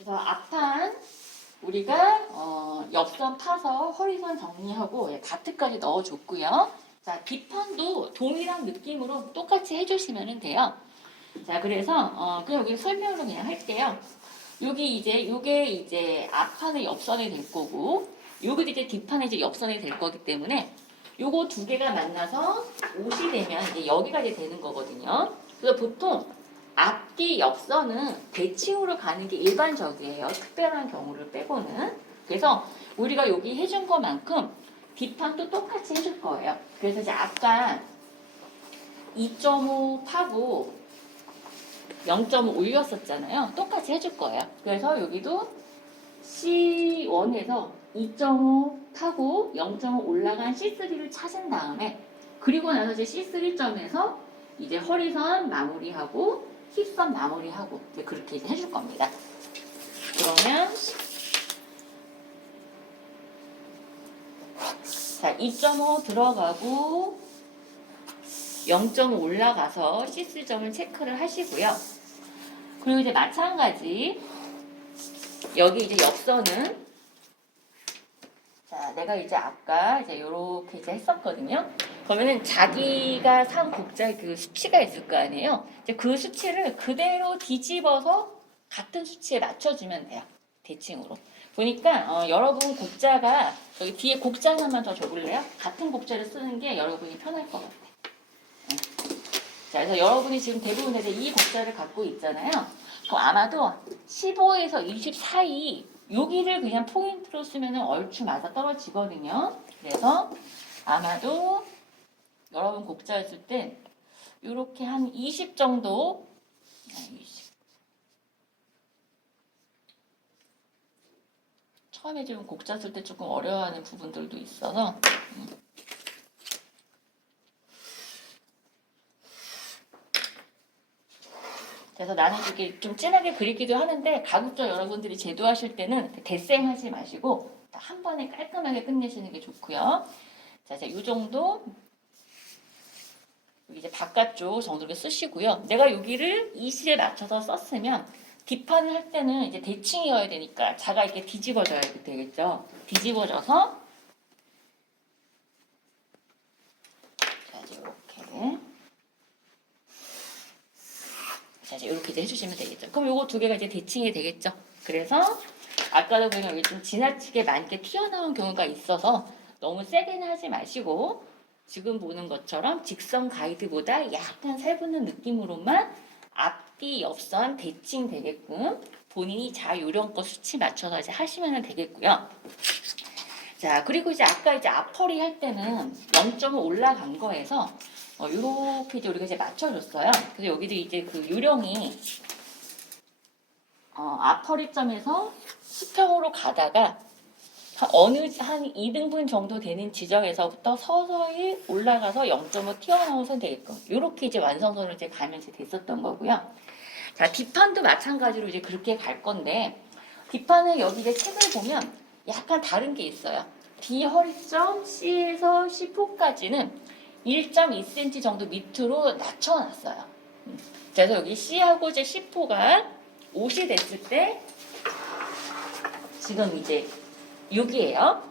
그래서 앞판 우리가 옆선 파서 허리선 정리하고 다트까지 넣어줬고요. 자, 뒷판도 동일한 느낌으로 똑같이 해주시면 돼요. 자, 그래서 그냥 여기 설명을 그냥 할게요. 요게 이제 앞판의 옆선이 될 거고, 요게 이제 뒷판의 이제 옆선이 될 거기 때문에 요거 두 개가 만나서 옷이 되면 이제 여기가 이제 되는 거거든요. 그래서 보통 앞뒤 옆선은 대칭으로 가는 게 일반적이에요. 특별한 경우를 빼고는. 그래서 우리가 여기 해준 것만큼 뒷판도 똑같이 해줄 거예요. 그래서 이제 아까 2.5 파고 0.5 올렸었잖아요. 똑같이 해줄 거예요. 그래서 여기도 C1에서 2.5 타고 0.5 올라간 C3를 찾은 다음에 그리고 나서 이제 C3점에서 이제 허리선 마무리하고 힙선 마무리하고 이제 그렇게 이제 해줄 겁니다. 그러면 자 2.5 들어가고 0.5 올라가서 C3점을 체크를 하시고요. 그리고 이제 마찬가지 여기 이제 옆선은 자 내가 이제 아까 이제 요렇게 이제 했었거든요. 그러면은 자기가 산 국자에 그 수치가 있을 거 아니에요. 이제 그 수치를 그대로 뒤집어서 같은 수치에 맞춰주면 돼요. 대칭으로. 보니까 여러분 곡자가 여기 뒤에 곡자 하나만 더 줘볼래요? 같은 곡자를 쓰는 게 여러분이 편할 것 같아요. 자, 그래서 여러분이 지금 대부분 이제 이 곡자를 갖고 있잖아요. 그럼 아마도 15에서 20 사이 여기를 그냥 포인트로 쓰면 얼추 맞아 떨어지거든요. 그래서 아마도 여러분 곡자였을 땐 이렇게 한 20 정도 20. 처음에 좀 곡자 쓸 때 조금 어려워하는 부분들도 있어서 그래서 나는 이렇게 좀 진하게 그리기도 하는데 가급적 여러분들이 제도하실 때는 대생하지 마시고 한 번에 깔끔하게 끝내시는 게 좋고요. 자, 이제 이 정도 여기 이제 바깥쪽 정도로 쓰시고요. 내가 여기를 이 실에 맞춰서 썼으면 뒷판을 할 때는 이제 대칭이어야 되니까 자가 이렇게 뒤집어져야 되겠죠. 뒤집어져서 자, 이제 이렇게 자, 이제 이렇게 이제 해주시면 되겠죠. 그럼 요거 두 개가 이제 대칭이 되겠죠. 그래서 아까도 보면 여기 좀 지나치게 많게 튀어나온 경우가 있어서 너무 세게는 하지 마시고 지금 보는 것처럼 직선 가이드보다 약간 살붙는 느낌으로만 앞뒤 옆선 대칭 되게끔 본인이 자요령껏 수치 맞춰서 이제 하시면 되겠고요. 자, 그리고 이제 아까 이제 앞허리 할 때는 0.5 올라간 거에서 이렇게 이제 우리가 이제 맞춰줬어요. 그래서 여기도 이제 그 요령이 앞허리점에서 수평으로 가다가 한 2등분 정도 되는 지점에서부터 서서히 올라가서 0.5 튀어나오면 되게끔 이렇게 이제 완성선으로 이제 가면 이제 됐었던 거고요. 자, 뒷판도 마찬가지로 이제 그렇게 갈 건데 뒷판은 여기 이제 책을 보면 약간 다른 게 있어요. D 허리점 C에서 C4까지는 1.2cm 정도 밑으로 낮춰놨어요. 그래서 여기 C하고 이제 C4가 옷이 됐을 때 지금 이제 6이에요.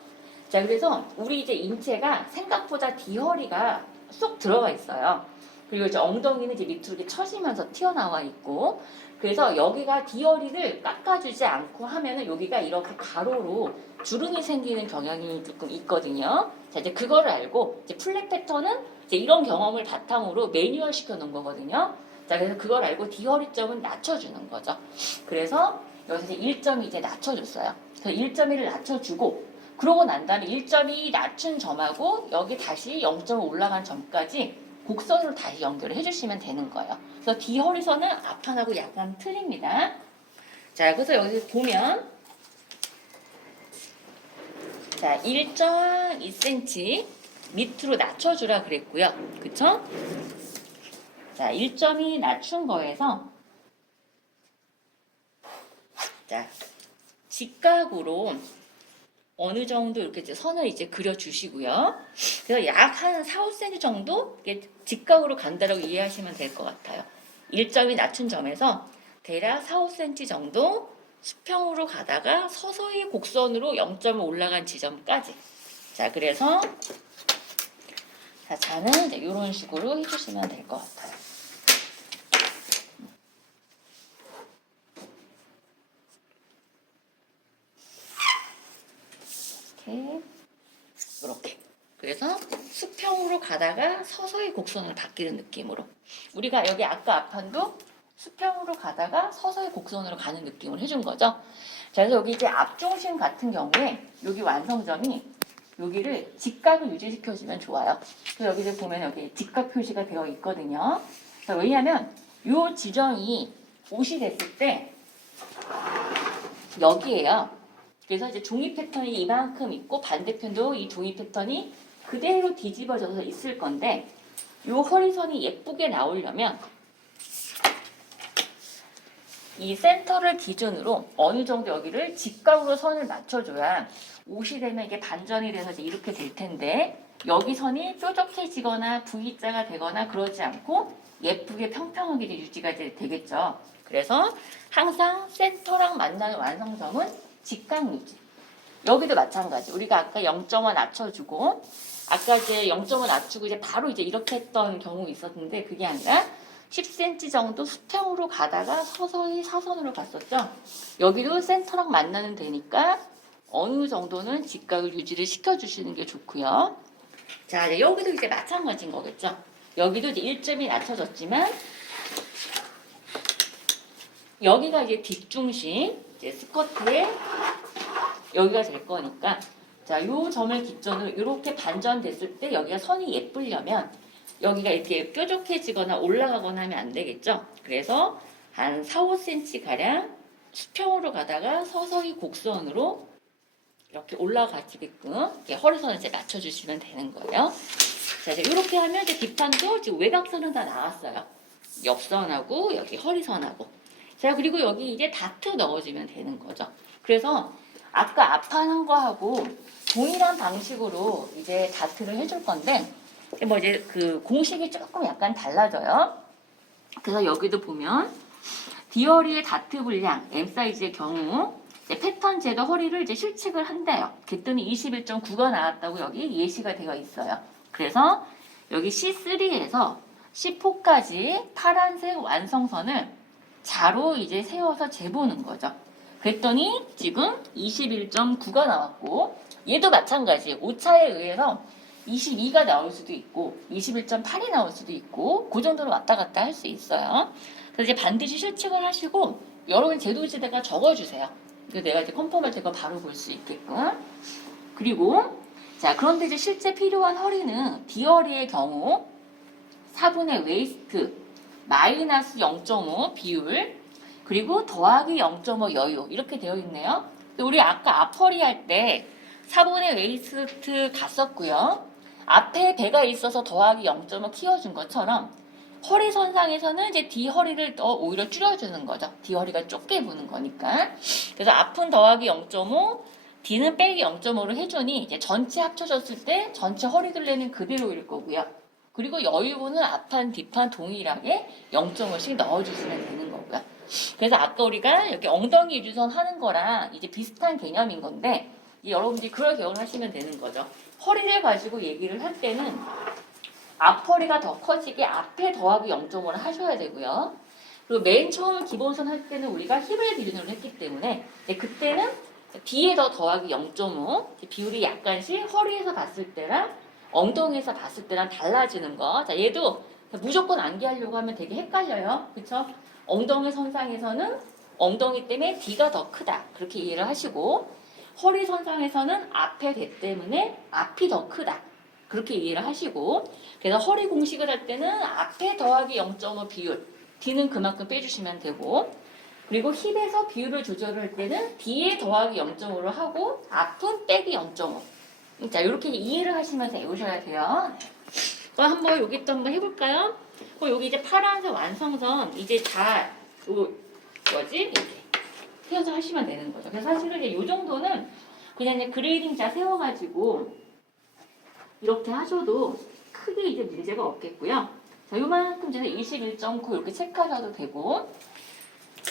자, 그래서 우리 이제 인체가 생각보다 D 허리가 쏙 들어가 있어요. 그리고 이제 엉덩이는 이제 밑으로 이렇게 처지면서 튀어나와 있고, 그래서 여기가 D 허리를 깎아주지 않고 하면은 여기가 이렇게 가로로 주름이 생기는 경향이 조금 있거든요. 자, 이제 그거를 알고 이제 플랫 패턴은 이제 이런 경험을 바탕으로 매뉴얼 시켜 놓은 거거든요. 자, 그래서 그걸 알고 D 허리점은 낮춰주는 거죠. 그래서 여기서 이제 1점이 이제 낮춰줬어요. 그래서 1.1을 낮춰주고, 그러고 난 다음에 1.2 낮춘 점하고 여기 다시 0.5 올라간 점까지 곡선으로 다시 연결을 해주시면 되는 거예요. 그래서 D 허리선은 앞판하고 약간 틀립니다. 자, 그래서 여기 보면 자 1.2cm 밑으로 낮춰주라 그랬고요. 그쵸? 자 1.2 낮춘 거에서 자 직각으로 어느 정도 이렇게 이제 선을 이제 그려주시고요. 그래서 약 한 4, 5cm 정도 직각으로 간다라고 이해하시면 될 것 같아요. 1점이 낮춘 점에서 대략 4, 5cm 정도 수평으로 가다가 서서히 곡선으로 0점을 올라간 지점까지. 자, 그래서 자, 자는 이제 이런 식으로 해주시면 될 것 같아요. 이렇게. 그래서 수평으로 가다가 서서히 곡선으로 바뀌는 느낌으로. 우리가 여기 아까 앞판도 수평으로 가다가 서서히 곡선으로 가는 느낌을 해준 거죠. 자, 그래서 여기 이제 앞중심 같은 경우에 여기 완성점이 여기를 직각을 유지시켜주면 좋아요. 그래서 여기 보면 여기 직각 표시가 되어 있거든요. 자, 왜냐하면 이 지점이 옷이 됐을 때 여기에요. 그래서 이제 종이 패턴이 이만큼 있고 반대편도 이 종이 패턴이 그대로 뒤집어져서 있을 건데 이 허리선이 예쁘게 나오려면 이 센터를 기준으로 어느 정도 여기를 직각으로 선을 맞춰줘야 옷이 되면 이게 반전이 돼서 이제 이렇게 될 텐데 여기 선이 뾰족해지거나 V자가 되거나 그러지 않고 예쁘게 평평하게 유지가 되겠죠. 그래서 항상 센터랑 만나는 완성점은 직각 유지. 여기도 마찬가지. 우리가 아까 0점을 낮춰주고 아까 이제 0점을 낮추고 이제 바로 이제 이렇게 했던 경우 있었는데 그게 아니라 10cm 정도 수평으로 가다가 서서히 사선으로 갔었죠. 여기도 센터랑 만나는 데니까 어느 정도는 직각을 유지를 시켜주시는 게 좋고요. 자, 이제 여기도 이제 마찬가지인 거겠죠. 여기도 이제 1점이 낮춰졌지만 여기가 이제 뒷중심, 이제 스커트의 여기가 될 거니까 자, 요 점을 기점으로 이렇게 반전됐을 때 여기가 선이 예쁘려면 여기가 이렇게 뾰족해지거나 올라가거나 하면 안 되겠죠. 그래서 한 4, 5cm 가량 수평으로 가다가 서서히 곡선으로 이렇게 올라가지게끔 이렇게 허리선을 이제 맞춰주시면 되는 거예요. 자, 이제 이렇게 하면 이제 뒷판도 지금 외곽선은 다 나왔어요. 옆선하고 여기 허리선하고. 자, 그리고 여기 이제 다트 넣어주면 되는 거죠. 그래서 아까 앞판 거하고 동일한 방식으로 이제 다트를 해줄 건데 뭐 이제 그 공식이 조금 약간 달라져요. 그래서 여기도 보면 디어리의 다트 분량 M 사이즈의 경우 이제 패턴 제도 허리를 이제 실측을 한대요. 그랬더니 21.9가 나왔다고 여기 예시가 되어 있어요. 그래서 여기 C3에서 C4까지 파란색 완성선을 자로 이제 세워서 재보는 거죠. 그랬더니 지금 21.9가 나왔고 얘도 마찬가지 오차에 의해서 22가 나올 수도 있고 21.8이 나올 수도 있고 그 정도로 왔다 갔다 할 수 있어요. 그래서 이제 반드시 실측을 하시고 여러분 제도지대가 적어주세요. 그래서 내가 이제 컨펌할 때 바로 볼 수 있게끔. 그리고 자, 그런데 이제 실제 필요한 허리는 D허리의 경우 4분의 웨이스트 마이너스 0.5 비율 그리고 더하기 0.5 여유 이렇게 되어 있네요. 우리 아까 앞허리 할 때 4분의 웨이스트 갔었고요. 앞에 배가 있어서 더하기 0.5 키워준 것처럼 허리 선상에서는 이제 D허리를 더 오히려 줄여주는 거죠. D허리가 좁게 보는 거니까. 그래서 앞은 더하기 0.5, D는 빼기 0.5로 해주니 이제 전체 합쳐졌을 때 전체 허리 둘레는 그대로일 거고요. 그리고 여유분은 앞판, 뒷판 동일하게 0.5씩 넣어주시면 되는 거고요. 그래서 아까 우리가 여기 엉덩이 유주선 하는 거랑 이제 비슷한 개념인 건데 여러분들이 그걸 기억하시면 되는 거죠. 허리를 가지고 얘기를 할 때는 앞허리가 더 커지게 앞에 더하기 0.5를 하셔야 되고요. 그리고 맨 처음 기본선 할 때는 우리가 힙을 기준으로 했기 때문에 그때는 뒤에 더 더하기 0.5 비율이 약간씩 허리에서 봤을 때랑 엉덩이에서 봤을 때랑 달라지는 거. 자, 얘도 무조건 암기하려고 하면 되게 헷갈려요. 그쵸? 엉덩이 선상에서는 엉덩이 때문에 D가 더 크다. 그렇게 이해를 하시고 허리 선상에서는 앞에 대 때문에 앞이 더 크다. 그렇게 이해를 하시고 그래서 허리 공식을 할 때는 앞에 더하기 0.5 비율 D는 그만큼 빼주시면 되고 그리고 힙에서 비율을 조절할 때는 뒤에 더하기 0.5로 하고 앞은 빼기 0.5 자 이렇게 이해를 하시면서 외우셔야 돼요. 그럼 한번 여기 또 한번 해볼까요? 여기 이제 파란색 완성선 이제 다 뭐지 이렇게 세워서 하시면 되는 거죠. 그래서 사실은 이제 이 정도는 그냥 이제 그레이딩 자 세워가지고 이렇게 하셔도 크게 이제 문제가 없겠고요. 자, 요만큼 이제 21.9 이렇게 체크하셔도 되고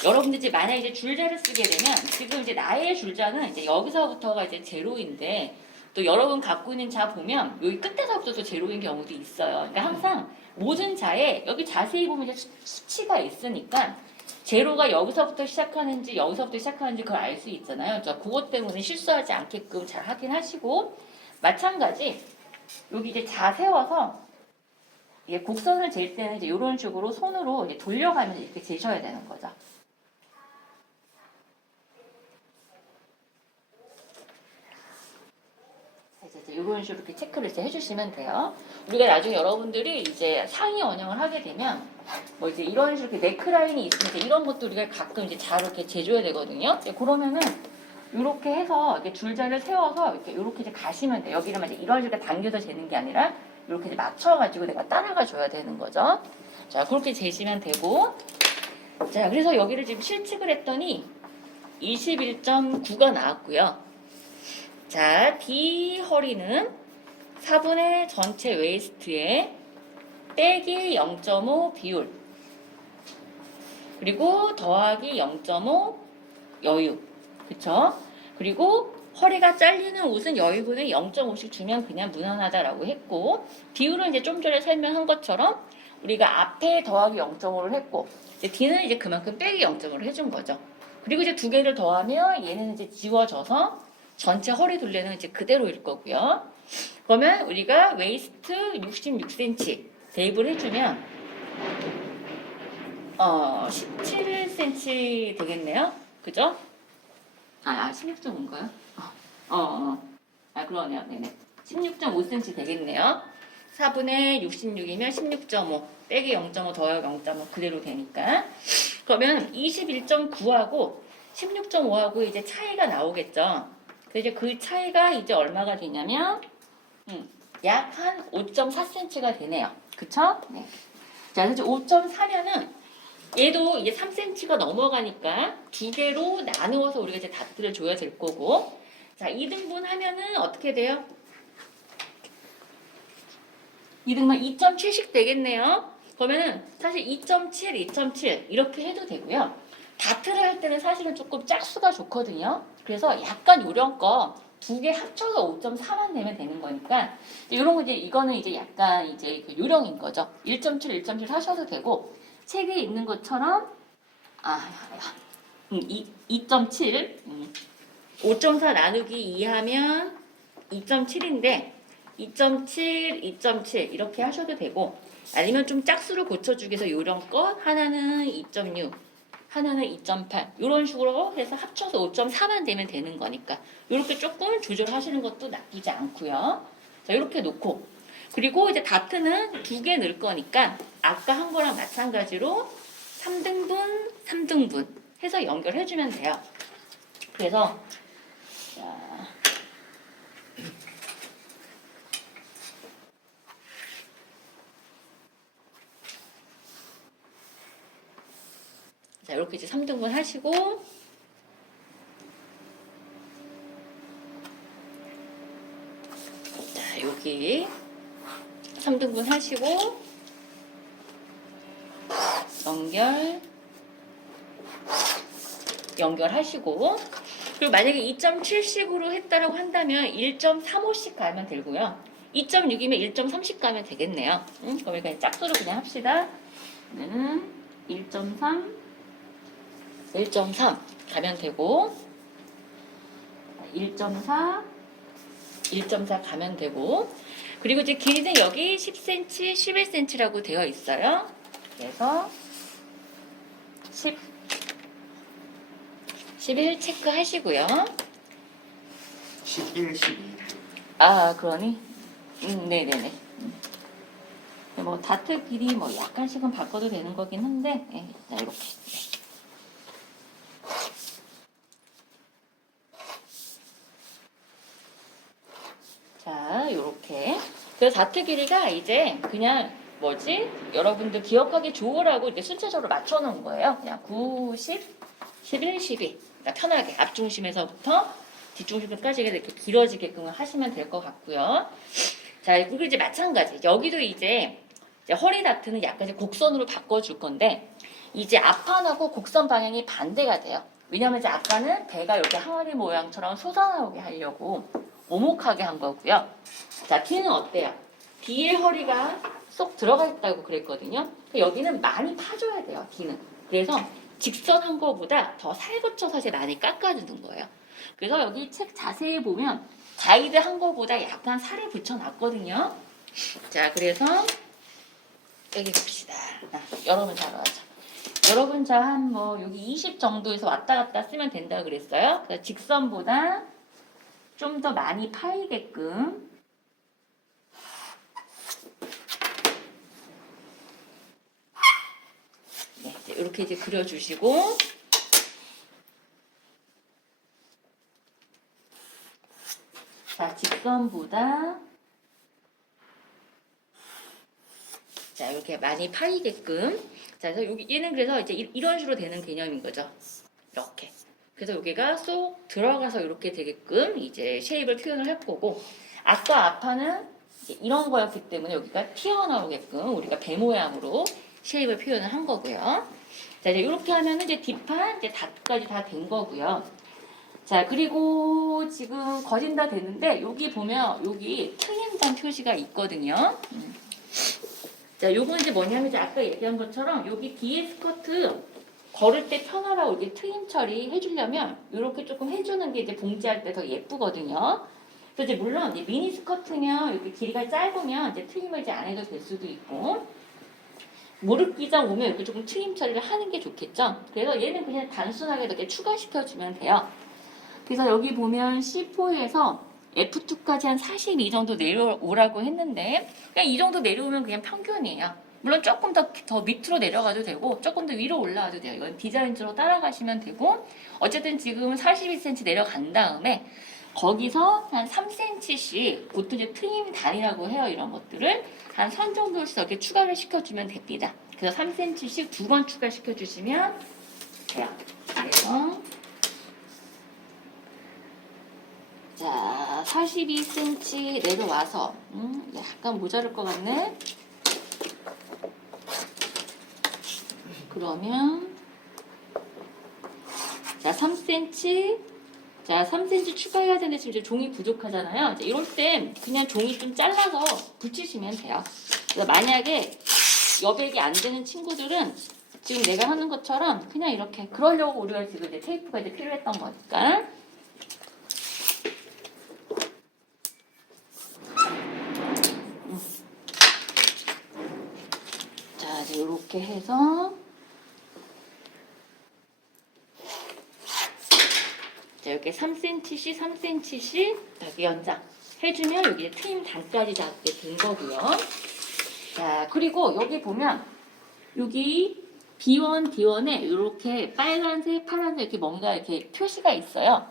여러분들 이제 만약 이제 줄자를 쓰게 되면 지금 이제 나의 줄자는 이제 여기서부터가 이제 제로인데 또 여러분 갖고 있는 자 보면 여기 끝에서부터 또 제로인 경우도 있어요. 그러니까 항상 모든 자에 여기 자세히 보면 이제 수치가 있으니까 제로가 여기서부터 시작하는지 여기서부터 시작하는지 그걸 알 수 있잖아요. 그것 때문에 실수하지 않게끔 잘 확인하시고 마찬가지 여기 이제 자 세워서 곡선을 잴 때는 이제 이런 식으로 손으로 이제 돌려가면서 이렇게 재셔야 되는 거죠. 이런 식으로 이렇게 체크를 이제 해주시면 돼요. 우리가 나중에 여러분들이 이제 상의 원형을 하게 되면 뭐 이제 이런 식으로 이렇게 네크라인이 있으니까 이런 것도 우리가 가끔 이제 잘 이렇게 재줘야 되거든요. 그러면은 이렇게 해서 이렇게 줄자를 세워서 이렇게 이제 가시면 돼요. 여기를 이제 이런 식으로 당겨서 재는 게 아니라 이렇게 이제 맞춰가지고 내가 따라가 줘야 되는 거죠. 자, 그렇게 재시면 되고. 자, 그래서 여기를 지금 실측을 했더니 21.9가 나왔고요. 자, D 허리는 4분의 전체 웨이스트에 빼기 0.5 비율 그리고 더하기 0.5 여유 그쵸? 그리고 허리가 잘리는 옷은 여유분을 0.5씩 주면 그냥 무난하다라고 했고 비율은 이제 좀 전에 설명한 것처럼 우리가 앞에 더하기 0.5를 했고 이제 D는 이제 그만큼 빼기 0.5를 해준 거죠. 그리고 이제 두 개를 더하면 얘는 이제 지워져서 전체 허리 둘레는 이제 그대로일 거고요. 그러면 우리가 웨이스트 66cm 대입을 해주면 17cm 되겠네요. 그죠? 16.5인가요? 그러네요. 네네. 16.5cm 되겠네요. 4분의 66이면 16.5 빼기 0.5 더하기 0.5 그대로 되니까. 그러면 21.9하고 16.5하고 이제 차이가 나오겠죠. 그래서 이제 그 차이가 이제 얼마가 되냐면 약 한 5.4cm가 되네요. 그쵸? 네. 자, 그래서 5.4면은 얘도 이제 3cm가 넘어가니까 두 개로 나누어서 우리가 이제 다트를 줘야 될 거고. 자, 2등분 하면은 어떻게 돼요? 2등분 2.7씩 되겠네요. 그러면은 사실 2.7, 2.7 이렇게 해도 되고요. 다트를 할 때는 사실은 조금 짝수가 좋거든요. 그래서 약간 요령껏 두 개 합쳐서 5.4만 내면 되는 거니까 이런 거 이거는 이제 약간 이제 그 요령인 거죠. 1.7, 1.7 하셔도 되고 책에 있는 것처럼 2.7 5.4 나누기 2 하면 2.7인데 2.7, 2.7 이렇게 하셔도 되고 아니면 좀 짝수를 고쳐주기 위해서 요령껏 하나는 2.6 하나는 2.8 이런 식으로 해서 합쳐서 5.4만 되면 되는 거니까 이렇게 조금 조절하시는 것도 나쁘지 않고요. 자, 이렇게 놓고 그리고 이제 다트는 두 개 넣을 거니까 아까 한 거랑 마찬가지로 3등분, 3등분 해서 연결해주면 돼요. 그래서 자, 이렇게 이제 3등분 하시고 자, 여기 3등분 하시고 연결하시고 그리고 만약에 2.7씩으로 했다라고 한다면 1.35씩 가면 되고요. 2.6이면 1.3씩 가면 되겠네요. 그럼 그냥 짝수로 그냥 합시다. 얘는 1.3 가면 되고 1.4 가면 되고 그리고 이제 길이는 여기 10cm, 11cm라고 되어 있어요. 그래서 11 체크하시고요. 11, 12. 그러니? 네네네. 뭐 다트 길이 뭐 약간씩은 바꿔도 되는 거긴 한데, 자 이렇게. 자, 요렇게. 그래서 다트 길이가 이제 그냥 여러분들 기억하기 좋으라고 이렇게 순차적으로 맞춰놓은 거예요. 그냥 9, 10, 11, 12. 그러니까 편하게 앞중심에서부터 뒷중심까지 이렇게 길어지게끔 하시면 될 것 같고요. 자, 그리고 이제 마찬가지. 여기도 이제 허리 다트는 약간 이제 곡선으로 바꿔줄 건데, 이제 앞판하고 곡선 방향이 반대가 돼요. 왜냐면 이제 아까는 배가 이렇게 항아리 모양처럼 솟아나오게 하려고 오목하게 한 거고요. 자, 뒤는 어때요? 뒤에 허리가 쏙 들어가 있다고 그랬거든요. 여기는 많이 파줘야 돼요, 뒤는. 그래서 직선한 거보다 더 살붙여서 이제 많이 깎아주는 거예요. 그래서 여기 책 자세히 보면 가이드 한 거보다 약간 살을 붙여놨거든요. 자, 그래서 여기 봅시다. 여러분 잘 알아죠. 여러분 자 한 뭐 여기 20 정도에서 왔다 갔다 쓰면 된다 그랬어요. 그래서 직선보다 좀 더 많이 파이게끔 네, 이렇게 이제 그려주시고 자 직선보다 자 이렇게 많이 파이게끔 자 그래서 여기 얘는 그래서 이제 이런 식으로 되는 개념인 거죠. 이렇게. 그래서 여기가 쏙 들어가서 이렇게 되게끔 이제 쉐입을 표현을 할 거고 아까 앞판은 이런 거였기 때문에 여기가 튀어나오게끔 우리가 배 모양으로 쉐입을 표현을 한 거고요. 자 이제 이렇게 하면은 이제 뒷판 이제 닷까지 다 된 거고요. 자 그리고 지금 거진 다 됐는데 여기 보면 여기 트임단 표시가 있거든요. 자 요건 이제 뭐냐면 이제 아까 얘기한 것처럼 여기 뒤에 스커트 걸을 때 편하라고 이렇게 트임 처리 해주려면 이렇게 조금 해주는 게 이제 봉지할 때 더 예쁘거든요. 그래서 이제 물론 이제 미니 스커트면 이렇게 길이가 짧으면 이제 트임을 이제 안 해도 될 수도 있고 무릎 기장 오면 이렇게 조금 트임 처리를 하는 게 좋겠죠. 그래서 얘는 그냥 단순하게 이렇게 추가시켜주면 돼요. 그래서 여기 보면 C4에서 F2까지 한 42 정도 내려오라고 했는데 그냥 이 정도 내려오면 그냥 평균이에요. 물론 조금 더 밑으로 내려가도 되고 조금 더 위로 올라가도 돼요. 이건 디자인으로 따라가시면 되고 어쨌든 지금 42cm 내려간 다음에 거기서 한 3cm씩 보통 이제 트임 단이라고 해요. 이런 것들을 한 선 정도씩 이렇게 추가를 시켜주면 됩니다. 그래서 3cm씩 2번 추가시켜주시면 돼요. 그래서 자 42cm 내려와서 약간 모자랄 것 같네. 그러면 자 3cm 자 3cm 추가해야 되는데 지금 이제 종이 부족하잖아요. 이제 이럴 땐 그냥 종이 좀 잘라서 붙이시면 돼요. 그래서 만약에 여백이 안 되는 친구들은 지금 내가 하는 것처럼 그냥 이렇게 그러려고 우리가 지금 이제 테이프가 이제 필요했던 거니까 자 이제 이렇게 해서 자, 이렇게 3cm씩 3cm씩 여기 연장 해주면 여기 트임 단까지 닿게 된 거고요. 자 그리고 여기 보면 여기 B1, D1에 이렇게 빨간색, 파란색 이렇게 뭔가 이렇게 표시가 있어요.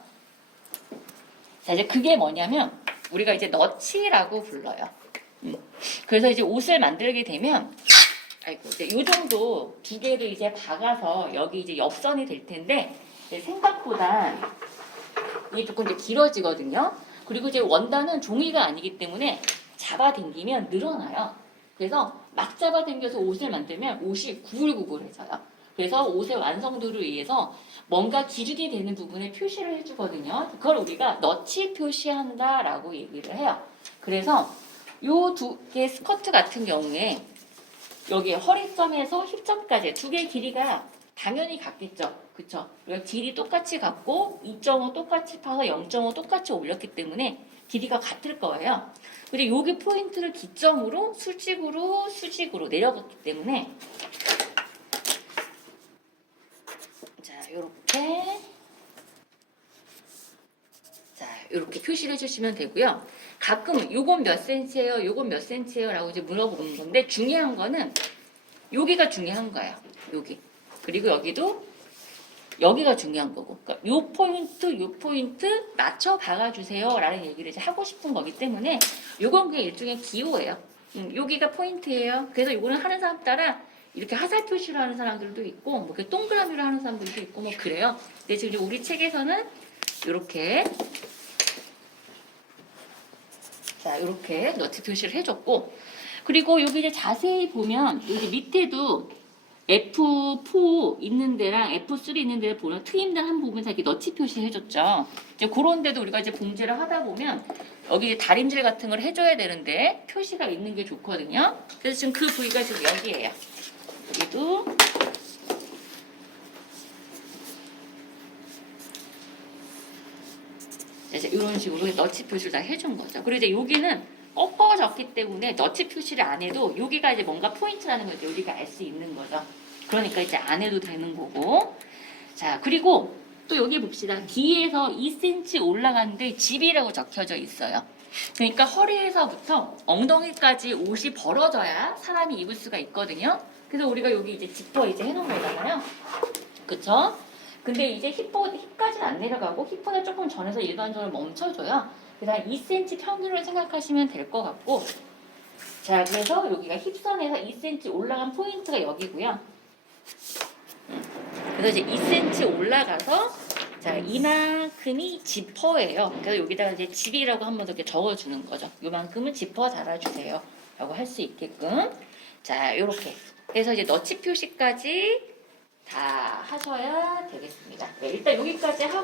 자 이제 그게 뭐냐면 우리가 이제 너치라고 불러요. 그래서 이제 옷을 만들게 되면 아이고 이제 요 정도 두 개를 이제 박아서 여기 이제 옆선이 될 텐데 생각보다 이게 조금 이제 길어지거든요. 그리고 이제 원단은 종이가 아니기 때문에 잡아당기면 늘어나요. 그래서 막 잡아당겨서 옷을 만들면 옷이 구불구불해져요. 그래서 옷의 완성도를 위해서 뭔가 기준이 되는 부분에 표시를 해주거든요. 그걸 우리가 너치 표시한다라고 얘기를 해요. 그래서 요 두 개 스커트 같은 경우에 여기 허리점에서 힙점까지 두 개의 길이가 당연히 같겠죠. 그쵸? 그러니까 길이 똑같이 같고 2.5 똑같이 파서 0.5 똑같이 올렸기 때문에 길이가 같을 거예요. 근데 여기 포인트를 기점으로 수직으로 내려갔기 때문에 자, 요렇게 표시를 해주시면 되고요. 가끔 요건 몇 센치예요? 요건 몇 센치예요? 라고 이제 물어보는 건데 중요한 거는 여기가 중요한 거예요. 여기. 그리고 여기가 중요한 거고. 그러니까 요 포인트 맞춰 박아주세요. 라는 얘기를 이제 하고 싶은 거기 때문에 요건 그냥 일종의 기호예요. 여기가 포인트예요. 그래서 요거는 하는 사람 따라 이렇게 화살 표시로 하는 사람들도 있고, 뭐 이렇게 동그라미로 하는 사람들도 있고, 뭐 그래요. 근데 지금 우리 책에서는 이렇게 자, 이렇게 너트 표시를 해줬고, 그리고 여기 이제 자세히 보면 여기 밑에도 F4 있는 데랑 F3 있는 데를 보면 트임된 한 부분 다 이렇게 너치 표시해줬죠. 이제 그런 데도 우리가 이제 봉제를 하다 보면 여기 다림질 같은 걸 해줘야 되는데 표시가 있는 게 좋거든요. 그래서 지금 그 부위가 지금 여기예요. 여기도 이제 이런 식으로 너치 표시를 다 해준 거죠. 그리고 이제 여기는 꺾어졌기 때문에 너치 표시를 안 해도 여기가 이제 뭔가 포인트라는 걸 이제 우리가 알 수 있는 거죠. 그러니까 이제 안 해도 되는 거고. 자, 그리고 또 여기 봅시다. 뒤에서 2cm 올라가는데 집이라고 적혀져 있어요. 그러니까 허리에서부터 엉덩이까지 옷이 벌어져야 사람이 입을 수가 있거든요. 그래서 우리가 여기 이제 지퍼 이제 해놓은 거잖아요. 그쵸? 근데 이제 힙까지는 안 내려가고 힙보다 조금 전에서 일반적으로 멈춰줘요. 그래서 한 2cm 평균을 생각하시면 될 것 같고, 자, 그래서 여기가 힙선에서 2cm 올라간 포인트가 여기고요. 그래서 이제 2cm 올라가서 자, 이만큼이 지퍼예요. 그래서 여기다가 이제 집이라고 한 번 더 이렇게 적어주는 거죠. 요만큼은 지퍼 달아주세요. 라고 할 수 있게끔. 자, 요렇게. 그래서 이제 너치 표시까지 다 하셔야 되겠습니다. 네, 일단 여기까지 하고